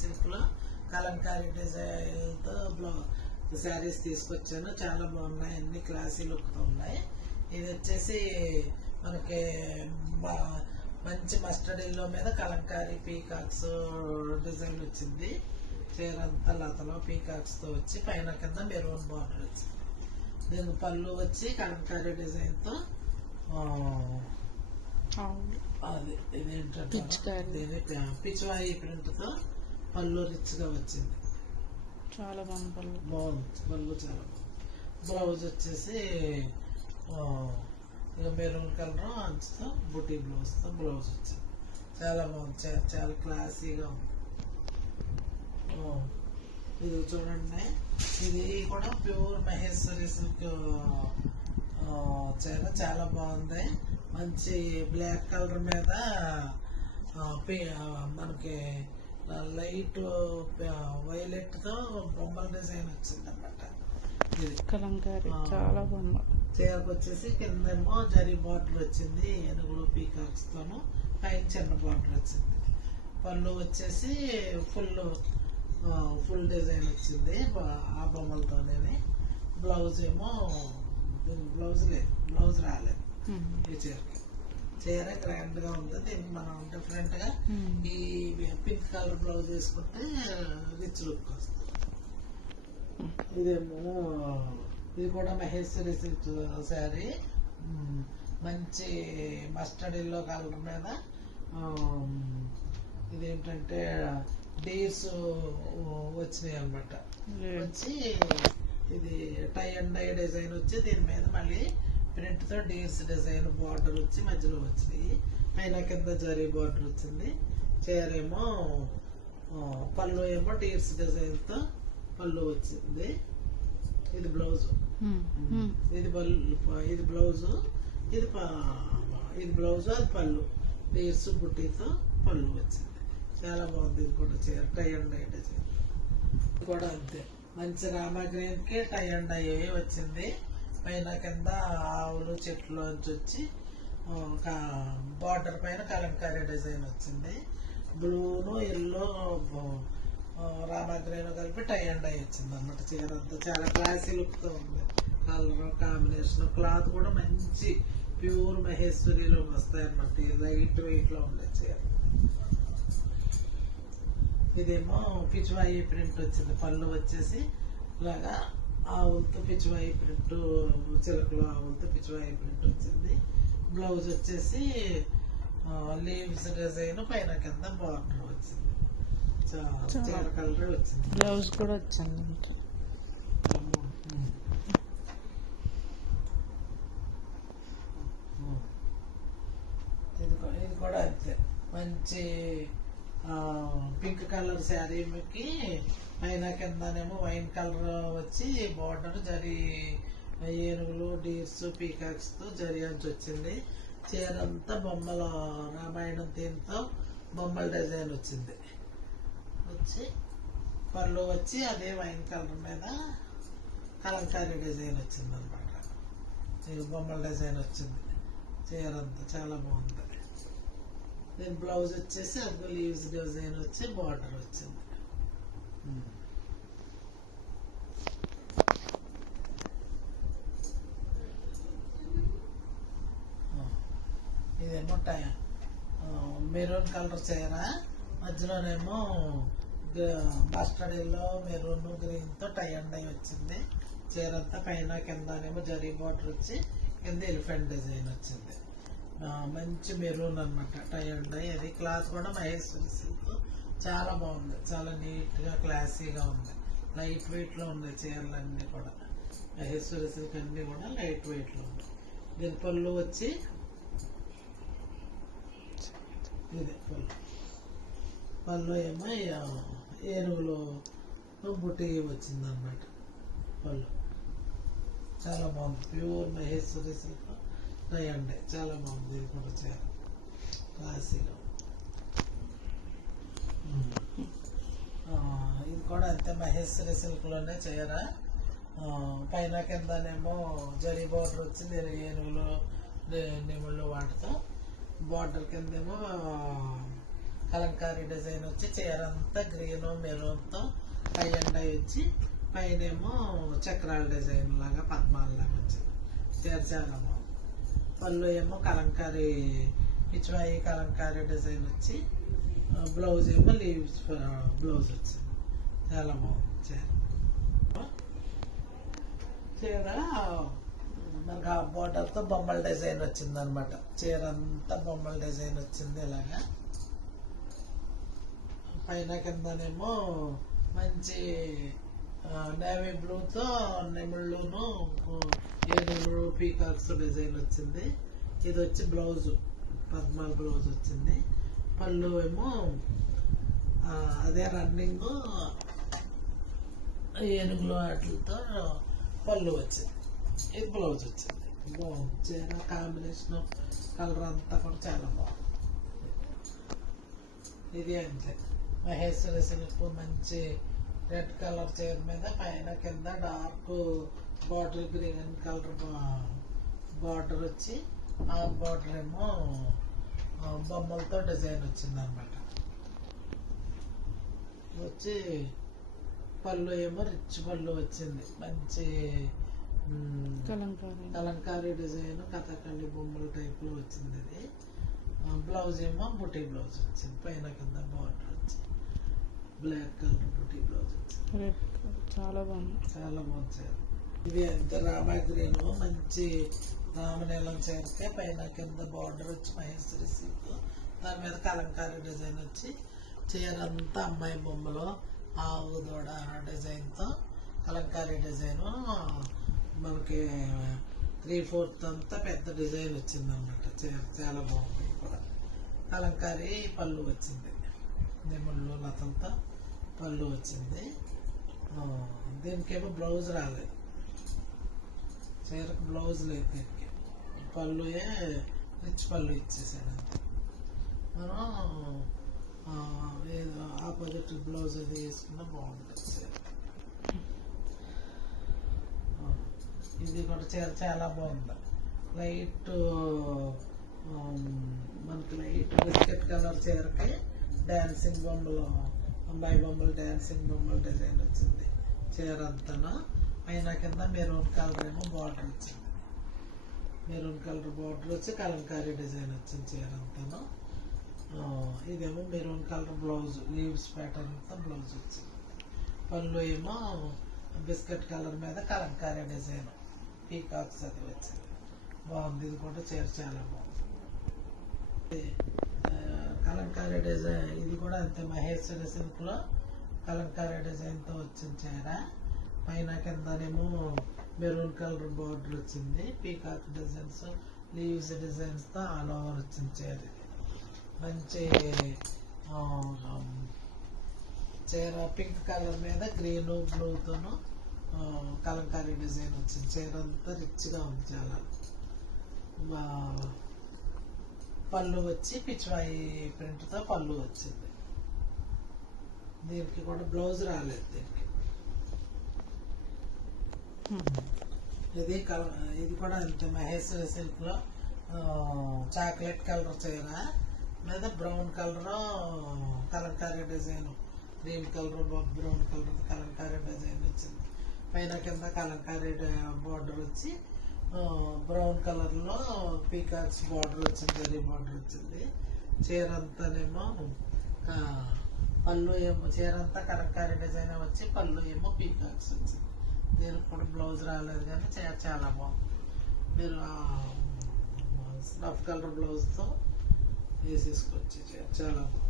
సిల్క్లో కలంకారీ డిజైన్తో శారీస్ తీసుకొచ్చాను. చాలా బాగున్నాయి, అన్ని క్లాసీ లుక్తో ఉన్నాయి. ఇది వచ్చేసి మనకి మంచి మస్టర్డ్ ఎల్లో మీద కలంకారీ పీకాక్స్ డిజైన్ వచ్చింది. చీర అంతా లతలో పీకాక్స్తో వచ్చి పైన కింద మెరూన్ బార్డర్ వచ్చింది. దీని పళ్ళు వచ్చి కలంకారీ డిజైన్తో అది ఇదేంటంటే పిచ్వాయి ప్రింట్తో పళ్ళు రిచ్గా వచ్చింది. చాలా బాగుంది పళ్ళు చాలా బాగుంది. బ్లౌజ్ వచ్చేసి ఇక మెరూన్ కలర్ అంచుతో బుటీ బ్లౌజ్తో బ్లౌజ్ వచ్చింది. చాలా బాగుంది, చాలా క్లాసీగా ఉంది. ఇది చూడండి, ఇది కూడా ప్యూర్ మహేశ్వరి సిల్క్ చీర చాలా బాగుంది. మంచి బ్లాక్ కలర్ మీద మనకి లైట్ వైలెట్తో బొమ్మల డిజైన్ వచ్చింది అన్నమాట. ఇది కలంకారీ చాలా బాగుంది. చీరకు వచ్చేసి కిందేమో జరీ బార్డర్ వచ్చింది, ఏనుగులు పీకాక్స్ తోను, పైన చిన్న బార్డర్ వచ్చింది. పళ్ళు వచ్చేసి ఫుల్ డిజైన్ వచ్చింది ఆ బొమ్మలతోనే. బ్లౌజ్ ఏమో బ్లౌజ్ లేదు, బ్లౌజ్ రాలేదు ఈ చీరకి. చీర గ్రాండ్ గా ఉంది. దీనికి మనం డిఫరెంట్ గా ఈ పింక్ కలర్ బ్లౌజ్ వేసుకుంటే రిచ్ లుక్ వస్తుంది. ఇదేమో ఇది కూడా మహేశ్వరి సిల్క్ శారీ, మంచి మస్టర్డ్ ఎల్లో కలర్ మీద ఇదేంటంటే డీర్స్ వచ్చినాయి అన్నమాట. వచ్చి ఇది టై అండ్ డై డిజైన్ వచ్చి దీని మీద మళ్ళీ ప్రింట్ తో డీర్స్ డిజైన్ బార్డర్ వచ్చి మధ్యలో వచ్చినాయి. పైన కింద జరీ బార్డర్ వచ్చింది. చీర ఏమో పళ్ళు ఏమో డీర్స్ డిజైన్ తో పళ్ళు వచ్చింది. ఇది బ్లౌజ్, ఇది బ్లౌజ్, ఇది బ్లౌజ్, అది పళ్ళు డీర్స్ బుట్టీతో పళ్ళు వచ్చింది. చాలా బాగుంది. ఇది కూడా చీర టై అండ్ డై డిజైన్ కూడా అంతే. మంచి రామా గ్రీన్ కి టై అండ్ డై వచ్చింది. పైన కింద ఆవులు చెట్లు వచ్చి బార్డర్ పైన కలంకారీ డిజైన్ వచ్చింది. బ్లూను ఎల్లో రామా గ్రీన్ కలిపి టై అండ్ డై వచ్చింది అన్నమాట. చీర అంతా చాలా క్లాసీ లుక్ తో ఉంది. కలర్ కాంబినేషన్, క్లాత్ కూడా మంచి ప్యూర్ మహేశ్వరిలో వస్తాయి అన్నమాట. లైట్ వెయిట్ లో ఉండే చీర. ఇదేమో పిచ్వాయి ప్రింట్ వచ్చింది. పళ్ళు వచ్చేసి ఇలాగా ఆవులతో పిచ్వాయి ప్రింట్, చిలకలు ఆవులతో పిచ్వాయి ప్రింట్ వచ్చింది. బ్లౌజ్ వచ్చేసి లీవ్స్ డిజైన్, పైన కింద బార్డర్ వచ్చింది. చీర కలర్ వచ్చింది. బ్లౌజ్ కూడా వచ్చింది. ఇది కూడా అంతే. మంచి పింక్ కలర్ శారీకి పైన కిందనేమో వైన్ కలర్ వచ్చి బార్డర్ జరీ ఏనుగులు డీర్స్ పీకాక్స్ తో జరీ అంచు వచ్చింది. చీర అంతా బొమ్మల రామాయణం థీమ్తో బొమ్మల డిజైన్ వచ్చింది. వచ్చి పళ్ళు వచ్చి అదే వైన్ కలర్ మీద కలంకారీ డిజైన్ వచ్చింది అనమాట. బొమ్మల డిజైన్ వచ్చింది. చీర అంతా చాలా బాగుంది. దీని బ్లౌజ్ వచ్చేసి అది లీవ్స్ డిజైన్ వచ్చి బార్డర్ వచ్చింది. ఇదేమో మెరూన్ కలర్ చీర, మధ్యలోనేమో మస్టర్డ్ ఎల్లో మెరూన్ గ్రీన్ తో టై అండ్ డై వచ్చింది. చీర అంతా పైన కిందనేమో జరీ బార్డర్ వచ్చి కింద ఎలిఫెంట్ డిజైన్ వచ్చింది. మంచి మెరూన్ అన్నమాట టై అండ్ డై. అది క్లాత్ కూడా మహేశ్వరి సిల్క్ చాలా బాగుంది. చాలా నీట్ గా క్లాసీగా ఉంది. లైట్ వెయిట్ లో ఉన్నాయి చీరలన్నీ కూడా. మహేశ్వరి సిల్క్ అన్ని కూడా లైట్ వెయిట్ లో ఉన్నాయి. దీని పళ్ళు వచ్చి ఇదే పళ్ళు ఏమో ఏనుగులు బుట్టి వచ్చింది అన్నమాట. పళ్ళు చాలా బాగుంది. Pure Maheshwari silk tie and dye చాలా బాగుంది. ఇది కూడా చీర క్లాసీగా. ఇది కూడా అంతే మహేశ్వరి సిల్క్ లోనే చీర. పైన కిందనేమో జరీ బార్డర్ వచ్చింది ఏనుగులు నెమళ్ళు వాటితో. బార్డర్ కిందేమో కలంకారీ డిజైన్ వచ్చి చీర అంతా గ్రీన్ మెరూన్తో పై అండ్ వచ్చి పైనేమో చక్రాల డిజైన్ లాగా పద్మాలలాగా వచ్చింది. చీర చాలా బాగుంది. పళ్ళు ఏమో కలంకారీ పిచ్చివాయి కలంకారీ డిజైన్ వచ్చి బ్లౌజ్ ఏమో లీవ్స్ బ్లౌజ్ వచ్చింది. చాలా బాగుంది చీర. చీర మనకు ఆ బోర్డర్తో బొమ్మల డిజైన్ వచ్చింది అనమాట. చీర అంతా బొమ్మల డిజైన్ వచ్చింది. ఇలాగా పైన కిందనేమో మంచి నేవీ బ్లూతో నెమిళ్ళును ఏనుగులు పీకాక్స్ డిజైన్ వచ్చింది. ఇది వచ్చి బ్లౌజ్ పద్మాల బ్లౌజ్ వచ్చింది. పళ్ళు ఏమో అదే రన్నింగ్ ఏనుగులు వాటితో పళ్ళు వచ్చింది. ఇది బ్లౌజ్ వచ్చింది. బాగుంది చీర. కాంబినేషన్ కలర్ అంతా కూడా చాలా బాగుంది. ఇది అంతే మహేశ్వరి సిల్క్ మంచి రెడ్ కలర్ చీర మీద పైన కింద dark bottle green colour border వచ్చి ఆ బార్డర్ ఏమో బొమ్మలతో డిజైన్ వచ్చింది అనమాట. వచ్చి పళ్ళు ఏమో రిచ్ పళ్ళు వచ్చింది. మంచి కలంకారీ డిజైన్ కథకళి బొమ్మల టైప్లో వచ్చింది. ఇది బ్లౌజ్ ఏమో బుటీ బ్లౌజ్ వచ్చింది. పైన కింద బార్డర్ వచ్చి బ్లాక్ కలర్ బుటీ బ్లౌజ్ వచ్చింది. చాలా బాగుంది. చాలా బాగుంది. ఇది ఎంత రామా గ్రీన్ మంచి రామనీలం చీరకే పైన కింద బార్డర్ వచ్చి మహేశ్వరి సిల్క్ దాని మీద కలంకారీ డిజైన్ వచ్చి చీర అంతా అమ్మాయి బొమ్మలో ఆవు దూడ డిజైన్తో కలంకారీ డిజైన్ మనకి 3/4 అంతా పెద్ద డిజైన్ వచ్చింది అనమాట. చీర చాలా బాగుంది. కూడా కలంకారీ పళ్ళు వచ్చింది. నెమళ్ళు లతంతో పళ్ళు వచ్చింది. దీనికేమో బ్లౌజ్ రాలేదు. చీరకు బ్లౌజ్ లేదు. దీనికి పళ్ళు రిచ్ పళ్ళు ఇచ్చేసాడు. మనం ఏదో ఆపోజిట్ బ్లౌజ్ అది వేసుకున్నా బాగుంటుంది చీర. ఇది కూడా చీర చాలా బాగుంది. లైట్ మనకి లైట్ బిస్కెట్ కలర్ చీరకి డాన్సింగ్ బొమ్మలు అమ్మాయి బొమ్మలు డాన్సింగ్ బొమ్మలు డిజైన్ వచ్చింది. చీర అంతా పైన కింద మెరూన్ కలర్ ఏమో బార్డర్ వచ్చింది. మెరూన్ కలర్ బార్డర్ వచ్చి కలంకారీ డిజైన్ వచ్చింది చీర అంతా. ఇదేమో మెరూన్ కలర్ బ్లౌజ్ లీవ్స్ ప్యాటర్న్తో బ్లౌజ్ వచ్చింది. పళ్ళు ఏమో బిస్కెట్ కలర్ మీద కలంకారీ డిజైన్ పీకాక్స్ అది వచ్చింది. బాగుంది. ఇది కూడా చీర చాలా బాగుంది. కలంకారీ డిజైన్ ఇది కూడా అంతే మహేశ్వరి సిల్క్లో కలంకారీ డిజైన్తో వచ్చిన చీర. పైన కిందనేమో మెరూన్ కలర్ బార్డర్ వచ్చింది. పీకాక్ డిజైన్స్ లీవ్స్ డిజైన్స్తో ఆల్ ఓవర్ వచ్చింది చీర. మంచి చీర పింక్ కలర్ మీద గ్రీన్ బ్లూతోను కలంకారీ డిజైన్ వచ్చింది. చీర అంతా రిచ్గా ఉంది. చాలా పళ్ళు వచ్చి పిచ్చివాయి ప్రింట్తో పళ్ళు వచ్చింది. దీనికి కూడా బ్లౌజ్ రాలేదు. దీనికి ఇది కూడా అంతే మహేశ్వరి సిల్క్లో చాక్లెట్ కలర్ చీర మీద brown colour Kalamkari design cream colour brown colour Kalamkari design వచ్చింది. పైన కింద కలంకారీ బార్డర్ వచ్చి బ్రౌన్ కలర్లో పీకాక్స్ బార్డర్ వచ్చింది. జరీ బార్డర్ వచ్చింది. చీర అంతానేమో పళ్ళు ఏమో చీర అంతా కలంకారీ డిజైన్ వచ్చి పళ్ళు ఏమో పీకాక్స్ వచ్చింది. దీనికి కూడా బ్లౌజ్ రాలేదు కానీ చీర చాలా బాగుంది. మీరు స్నఫ్ కలర్ బ్లౌజ్తో వేసేసుకొచ్చి చీర చాలా బాగుంది.